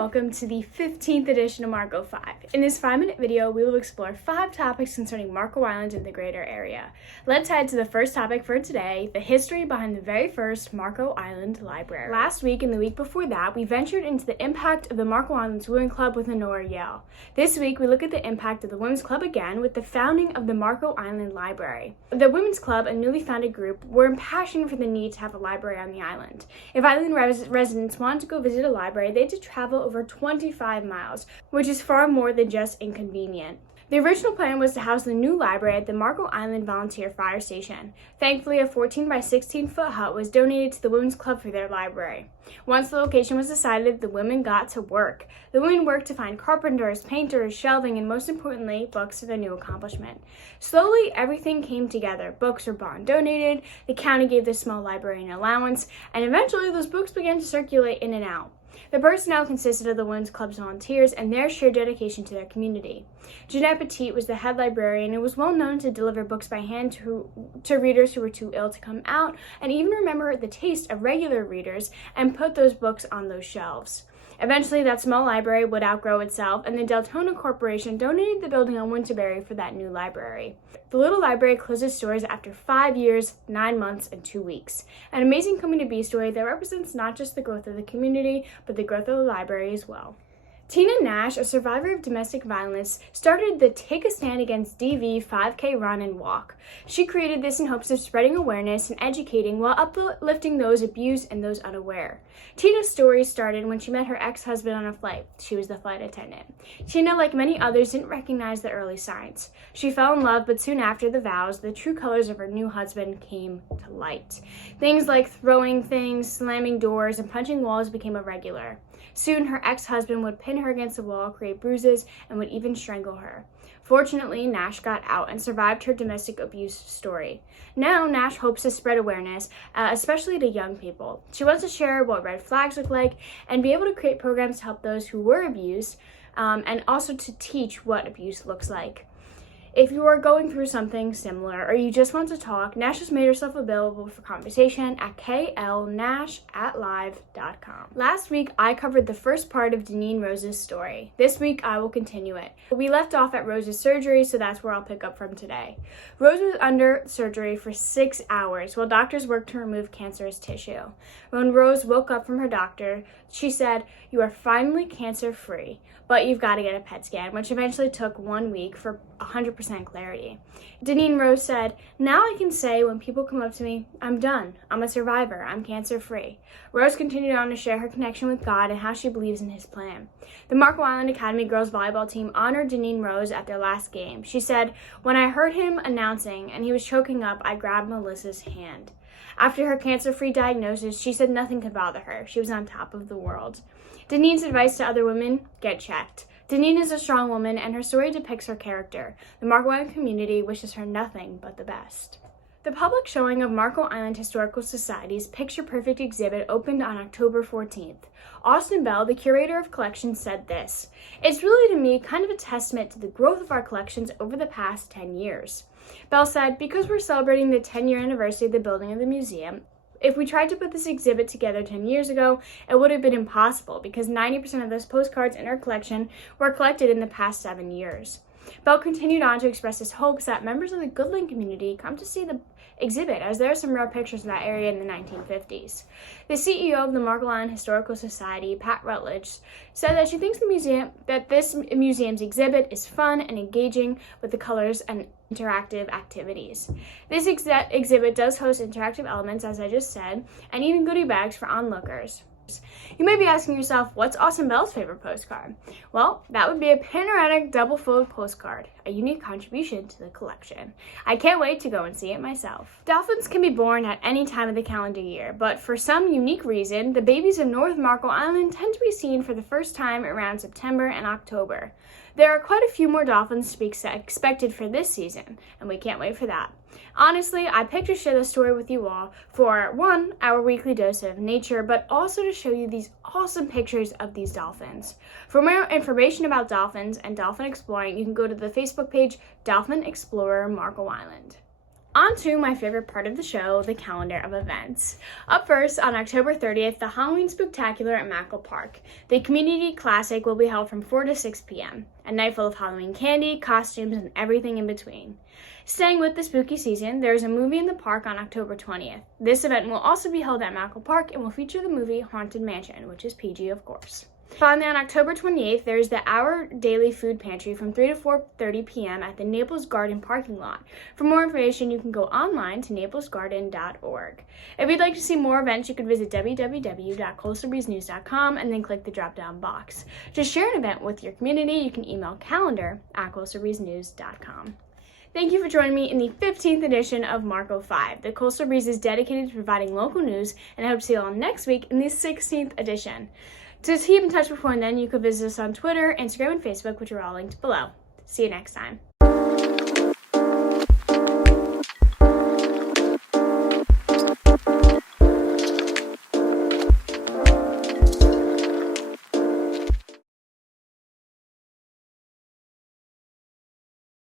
welcome to the 15th edition of Marco 5. In this 5-minute video, we will explore 5 topics concerning Marco Island and the greater area. Let's head to the first topic for today, the history behind the very first Marco Island Library. Last week and the week before that, we ventured into the impact of the Marco Island Swimming Club with Lenora, Yale. This week, we look at the impact of the Women's Club again with the founding of the Marco Island Library. The Women's Club, a newly founded group, were impassioned for the need to have a library on the island. If island residents wanted to go visit a library, they had to travel over 25 miles, which is far more than just inconvenient. The original plan was to house the new library at the Marco Island Volunteer Fire Station. Thankfully, a 14 by 16 foot hut was donated to the Women's Club for their library. Once the location was decided, the women got to work. The women worked to find carpenters, painters, shelving, and most importantly, books for their new accomplishment. Slowly, everything came together. Books were bought and donated, the county gave the small library an allowance, and eventually those books began to circulate in and out. The personnel consisted of the Women's Club's volunteers and their sheer dedication to their community. Jeanette Petit was the head librarian and was well known to deliver books by hand to readers who were too ill to come out, and even remember the taste of regular readers and put those books on those shelves. Eventually, that small library would outgrow itself, and the Deltona Corporation donated the building on Winterberry for that new library. The little library closed its doors after 5 years, 9 months, and 2 weeks. An amazing coming to be story that represents not just the growth of the community, but the growth of the library as well. Tina Nash, a survivor of domestic violence, started the Take a Stand Against DV 5K run and walk. She created this in hopes of spreading awareness and educating while uplifting those abused and those unaware. Tina's story started when she met her ex-husband on a flight. She was the flight attendant. Tina, like many others, didn't recognize the early signs. She fell in love, but soon after the vows, the true colors of her new husband came to light. Things like throwing things, slamming doors, and punching walls became a regular. Soon, her ex-husband would pin her against the wall, create bruises, and would even strangle her. Fortunately, Nash got out and survived her domestic abuse story. Now, Nash hopes to spread awareness, especially to young people. She wants to share what red flags look like and be able to create programs to help those who were abused, and also to teach what abuse looks like. If you are going through something similar or you just want to talk, Nash has made herself available for conversation at klnash@live.com. Last week, I covered the first part of Deneen Rose's story. This week, I will continue it. We left off at Rose's surgery, so that's where I'll pick up from today. Rose was under surgery for 6 hours while doctors worked to remove cancerous tissue. When Rose woke up from her doctor, she said, "You are finally cancer-free, but you've got to get a PET scan," which eventually took 1 week for 100% clarity. Deneen Rose said, "Now I can say when people come up to me, I'm done, I'm a survivor, I'm cancer-free." Rose continued on to share her connection with God and how she believes in his plan. The Marco Island Academy girls volleyball team honored Deneen Rose at their last game. She said, "When I heard him announcing and he was choking up, I grabbed Melissa's hand." After her cancer-free diagnosis, she said nothing could bother her. She was on top of the world. Deneen's advice to other women: get checked. Deneen is a strong woman, and her story depicts her character. The Marco Island community wishes her nothing but the best. The public showing of Marco Island Historical Society's Picture Perfect exhibit opened on October 14th. Austin Bell, the curator of collections, said this: "It's really, to me, kind of a testament to the growth of our collections over the past 10 years. Bell said, "Because we're celebrating the 10-year anniversary of the building of the museum, if we tried to put this exhibit together 10 years ago, it would have been impossible because 90% of those postcards in our collection were collected in the past 7 years. Bell continued on to express his hopes that members of the Goodland community come to see the exhibit, as there are some rare pictures of that area in the 1950s. The CEO of the Marco Island Historical Society, Pat Rutledge, said that she thinks this museum's exhibit is fun and engaging with the colors and interactive activities. This exhibit does host interactive elements, as I just said, and even goodie bags for onlookers." You may be asking yourself, what's Austin Bell's favorite postcard? Well, that would be a panoramic double-fold postcard, a unique contribution to the collection. I can't wait to go and see it myself. Dolphins can be born at any time of the calendar year, but for some unique reason, the babies of North Marco Island tend to be seen for the first time around September and October. There are quite a few more dolphins to be expected for this season, and we can't wait for that. Honestly, I picked to share this story with you all for, one, our weekly dose of nature, but also to show you these awesome pictures of these dolphins. For more information about dolphins and dolphin exploring, you can go to the Facebook page Dolphin Explorer Marco Island. On to my favorite part of the show, the calendar of events. Up first, on October 30th, the Halloween Spooktacular at McConville Park. The Community Classic will be held from 4 to 6 p.m. A night full of Halloween candy, costumes, and everything in between. Staying with the spooky season, there is a movie in the park on October 20th. This event will also be held at McConville Park and will feature the movie Haunted Mansion, which is PG, of course. Finally, on October 28th, there is the Our Daily Food Pantry from 3 to 4:30 p.m. at the Naples Garden parking lot. For more information, you can go online to naplesgarden.org. If you'd like to see more events, you can visit www.coastalbreezenews.com and then click the drop-down box. To share an event with your community, you can email calendar@coastalbreezenews.com. Thank you for joining me in the 15th edition of Marco 5. The Coastal Breeze is dedicated to providing local news, and I hope to see you all next week in the 16th edition. To keep in touch before then, you could visit us on Twitter, Instagram, and Facebook, which are all linked below. See you next time.